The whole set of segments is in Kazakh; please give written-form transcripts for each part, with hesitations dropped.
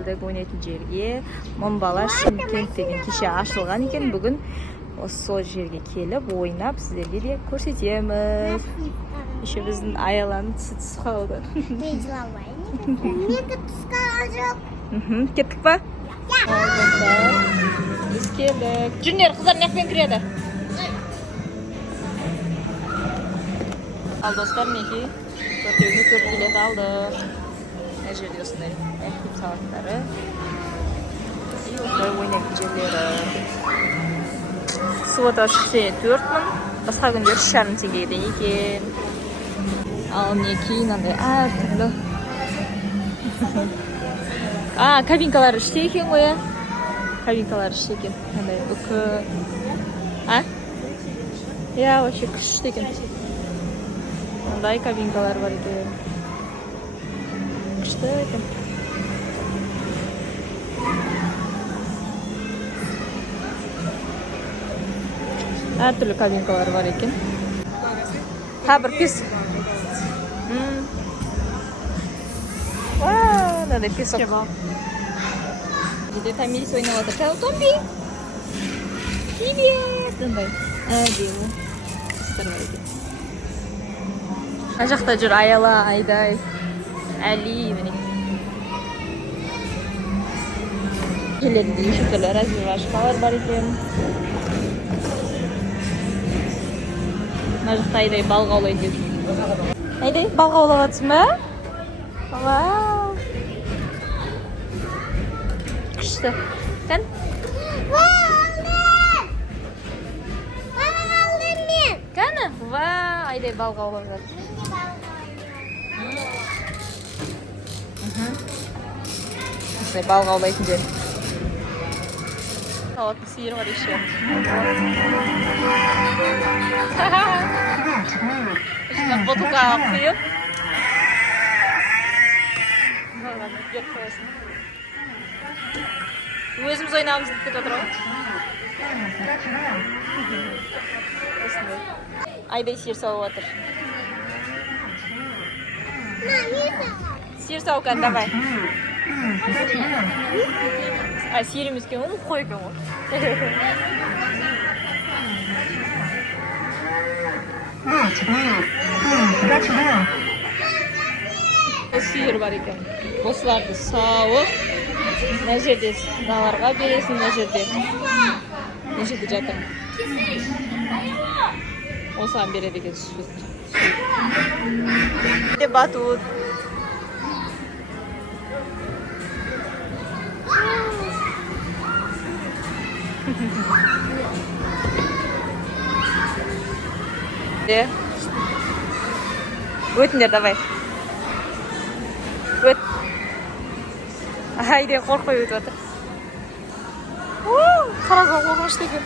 келдік ойнайтын жерге. Момбала Шымкент деген кеше ашылған екен. Бүгін сол жерге келіп ойнап сіздерге де көрсетеміз. Еще біздің Аяланың түсі қалды. Мен түске жоқ. Кеттік па? Біз келдік. Жүріңдер, қыздар неқпен кіреді? Ал достар, неке төртеуіне 4 билет алды. Мына жерде осындай мектеп сабақтары. И осылай ойнайтын жерлері. Суббота шілде 4 мың, басқа күндер 3,5 теңгеден екен. Ал неке мынандай әртүрлі. Кабинкалар іште екен ғой, ә? Кабинкалар іште екен. Мынандай үкі. Я, вообще күшті екен. Мындай кабинкалар бар екен. Күшті екен. Әртүрлі кабинкалар бар екен. Бір пес. Мынандай песок. Где Томирис ойнап отыр. Чал, Томби! Привет! Мындай әдемі пестер бар екен. Мына жақта жүр Аяла, Айдай, Әли, міне. Келерінде неше түрлі развивашкалар бар екен. Мына жақта Айдай балық аулайды екен. Айдай, балық аулап жатсың ба? Вау! Күшті. Кән? Кәні? Вау! Айдай балық аулап жатыр. Осындай балық аулайтын жер. Салатын сиыр бар еще. Ішінен бутылка құйып. Өзіміз ойнамыз деп кетіп отыр ғой. Айдай сиыр сауып отыр. Сиыр сауып кән, давай. Сиыр емес екен, оны қой екен ғой. Сиыр бар екен. Осыларды сауып, мына жерде мыналарға бересің, мына жерде жатыр. Осыған береді екен сүт. Батут. Өтіндер, давай. Өт. Айдай қорқой өтіп отыр. Қаразға қорқынышты екен.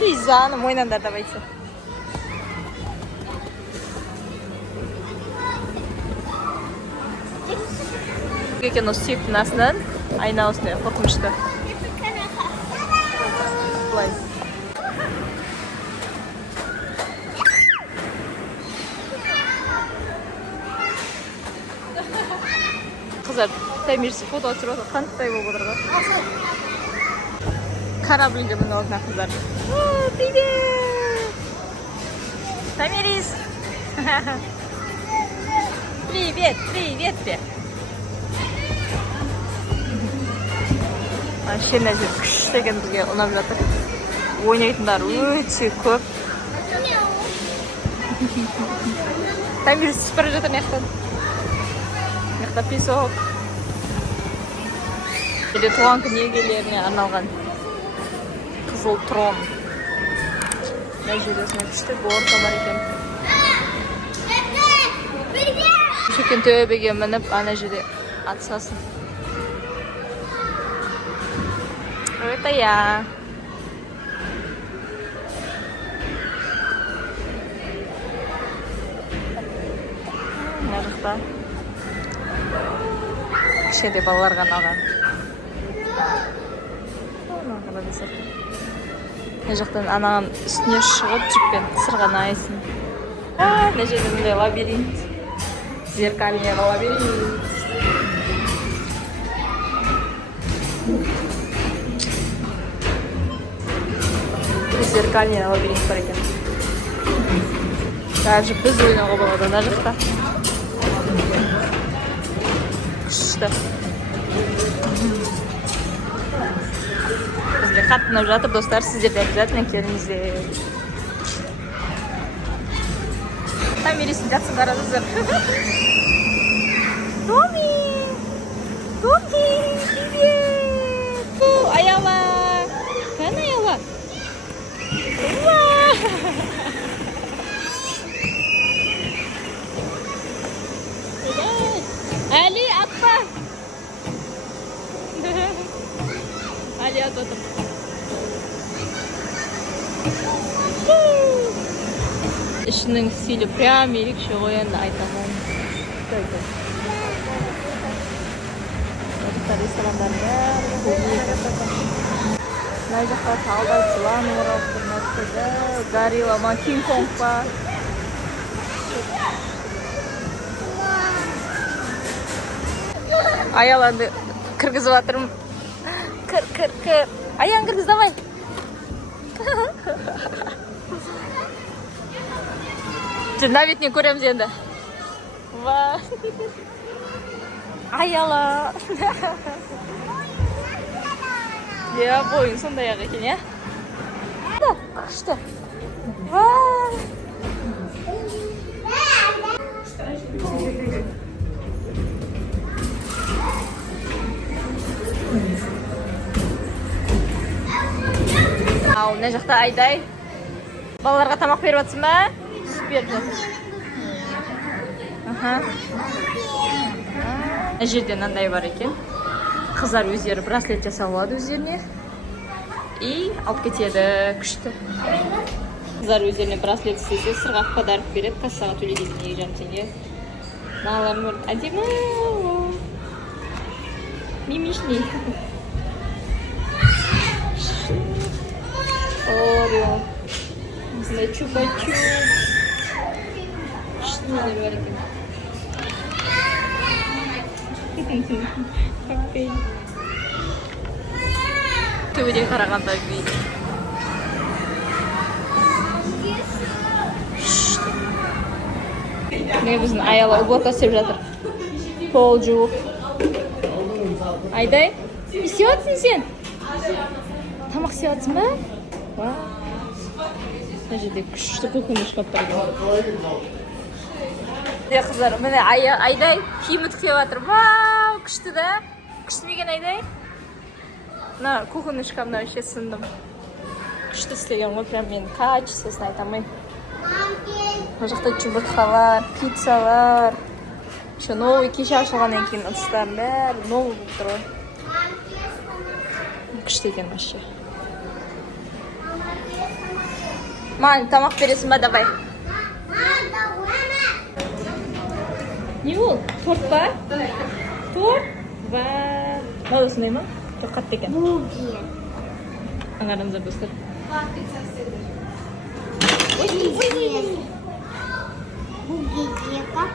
Лизаны мойнандар, давайте. Екен осы сүйектің астынан айналысында қорқынышты. Бұлай. Қыздар Томирис фото түсіріп отыр, қандай болып отырға. Корабльге міне орнына қыздар. Привет! Томирис! Привет, привет бе! Шен әзір күшті екен бізге ұнап жатыр. Ойнайтындар өте көп. Томирис түсіп бара жатыр маяқтан. Маяқта песок. Туған күн иегерлеріне арналған қызыл трон. Мына жерде күшті горка бар екен. Шекен төбеге мініп, ана жерде атсасын. Это я. Мына жақта кішкентай балаларға арналған. мына жақтан анаған үстіне шығып жүкпен сырғанайсың. Мына жерде мындай лабиринт, зеркальный лабиринт. Зеркальный лабиринт бар екен. Даже біз ойнауға болады мына жақта. Күшті. Бізге қатты ұнап жатыр, достар, сіздер де обязательно келіңіздер. Томирис жатсың қарадыңыздар. Томи! Томи! Привет! Аяла! Кән аяла? Али, атпа! Али, ат отыр. Ішінің стилі прям ерекше ғой, енді айтамын. Ресторандар бәрі мына жақта талдай жылан оралып тұрмайды. Горилла ма, Кинг-Конг па. Аяланды кіргізіп жатырмын. Кір. Аян кіргіз, давай. На бетінен көреміз енді. Аяла. Бойың сондай ақ екен, я? Күшті. Ал, мына жақта Айдай. Балаларға тамақ беріп жатсың ба? Сүт беріп жатыр. Мына жерде мынандай бар екен. Қыздар өздері браслет жасап алады өздеріне. И алып кетеді. Күшті. Қыздар өздеріне браслет істесе, сырға подарок береді. Кассаға төлейсің 2 жарым теңге. Мыналарын көріп, әдемі. Мимишный. Орео. Осындай чупа-чупс. Шынелер бар екен. Төбеден қарағанда бейді. Міне біздің Аяла ұбота істеп жатыр. Пол жуып. Айдай, не істеватсың сен? Тамақ істеватсың ба? Мына жерде күшті кухонный шкаф бар екен. Қыздар, міне Айдай киім үтіктеп жатыр. Вау, күшті да? Күшті меген Айдай? Мына кухонный шкафына вообще сындым. Күшті істеген ғой, прям мен качествосын айтамын. Мына жақта жұмыртқалар, пиццалар. Еще новый кеше ашылғаннан кейін ыдыстардың бәрі новый болып тұр ғой. Күшті екен вообще. Маған тамақ бересің ба, давай. Не ол? Торт па? Торт? Вау. Мынау осындай ма? Жоқ, қатты екен. Буги. Аңғарыңыздар достар. Буги как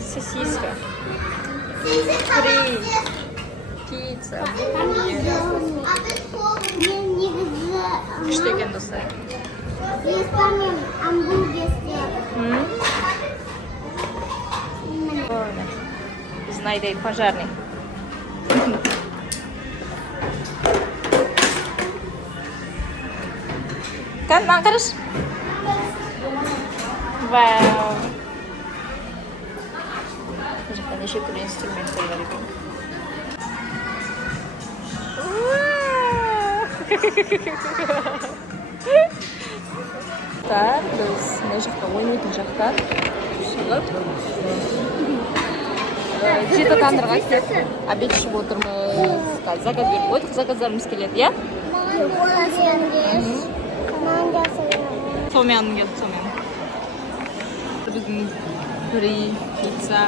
сосиска. Фри. Пицца. Күшті екен достар. Біздің Айдай пожарный. Kan, mаған қараш. Вау. Бұл жақта неше түрлі инструменттер бар екен. Біз мына жақта ойнайтын жақта шығып жетатандырға келіп обед ішіп отырмыз. Заказ беріп қойдық, заказдарымыз келеді, иә? Томян келді, томян. Біздің фри, пицца,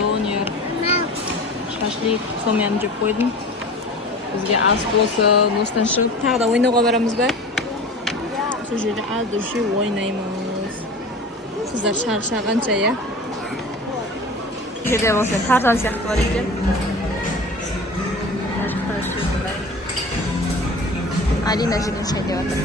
донер, шашлик, томян жеп қойдым. Бізге ас болсын, осыдан шығып тағы да ойнауға барамыз ба? Сол жерде аз дұршы ойнаймыз. Қыздар шаршағанша, я? Жерде болсын, тарзан сияқты бар екен. Алина жүрген шай деп жатыр.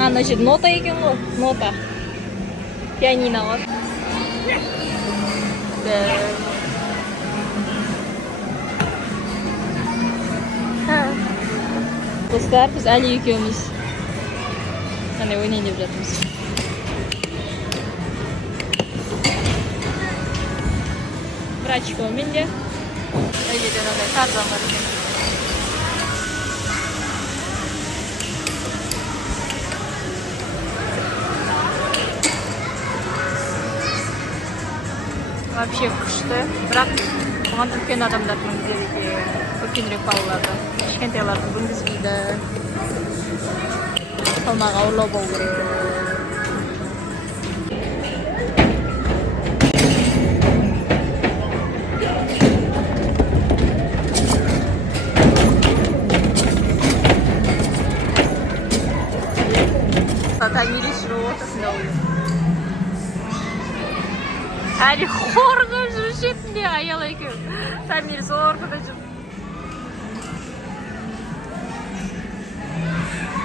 Ана жер нота екен ғой, нота. Пианино ғой. Достар, біз әлі екеуміз қандай ойнайын деп жатырмыз. Брачковмен де. Әйелден ондай тарзан бар екен. Вообще күшті, бірақ бұған үлкен адамдар мінгізеді екен, үлкенірек балаларды, кішкентайларды мінгізбейді. Салмағы ауырлау болу керек. Тәмелес жүріп отырсың да ойын. Әлі қорғы жүршетінде аяла екен. Тәмелес орғыда жүр.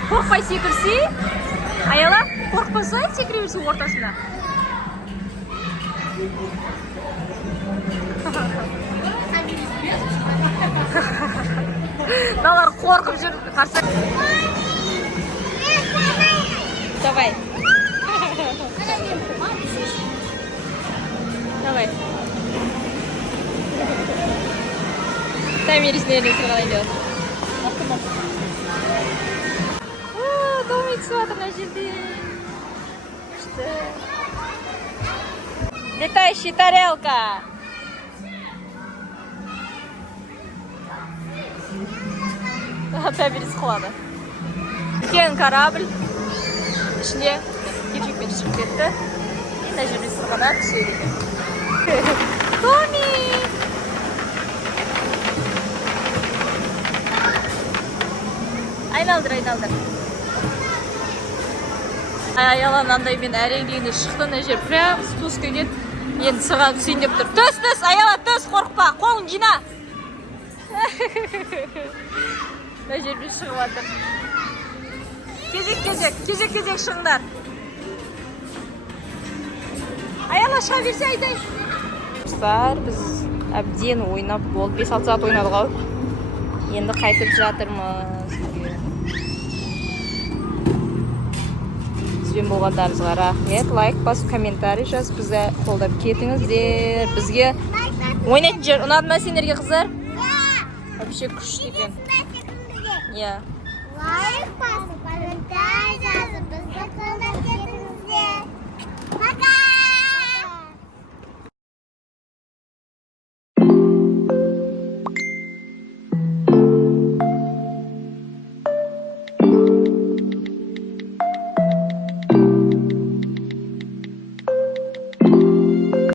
Қорқпай секірсе, аяла қорқпаса секіре берсе ортасына. Далар қорқып жүр. Қарсы. Давай. Давай. Тәмелес неріне сырғалай деп. Домик түсіп жатыр мына жерде. Күшті. Летающая тарелка. Тәмелес құлады. Үлкен корабль. İçinde küçük bir şirkette tecrübesi kadar bir şey değil. Tony! Ayналдыр. Аяла мен әреңдегіне шықты мына жер прям спуск ет. Енді сыға түсейін деп тұр. Төс, аяла төс, қорықпа, қолын жина. Мына жерде шығып жатыр. Кезек шыңдар. Аяла шыға берсе айтайын. Достар, біз әбден ойнап болды. 5-6 сағат ойнадық ау. Енді қайтып жатырмыз. Бізбен болғандарыңызға рахмет. Лайк басып, комментарий жазып, бізді қолдап кетіңіздер. Бізге ойнайтын жер ұнады ма сендерге, қыздар? Вообще күшті екен. Лайк басып, комментарий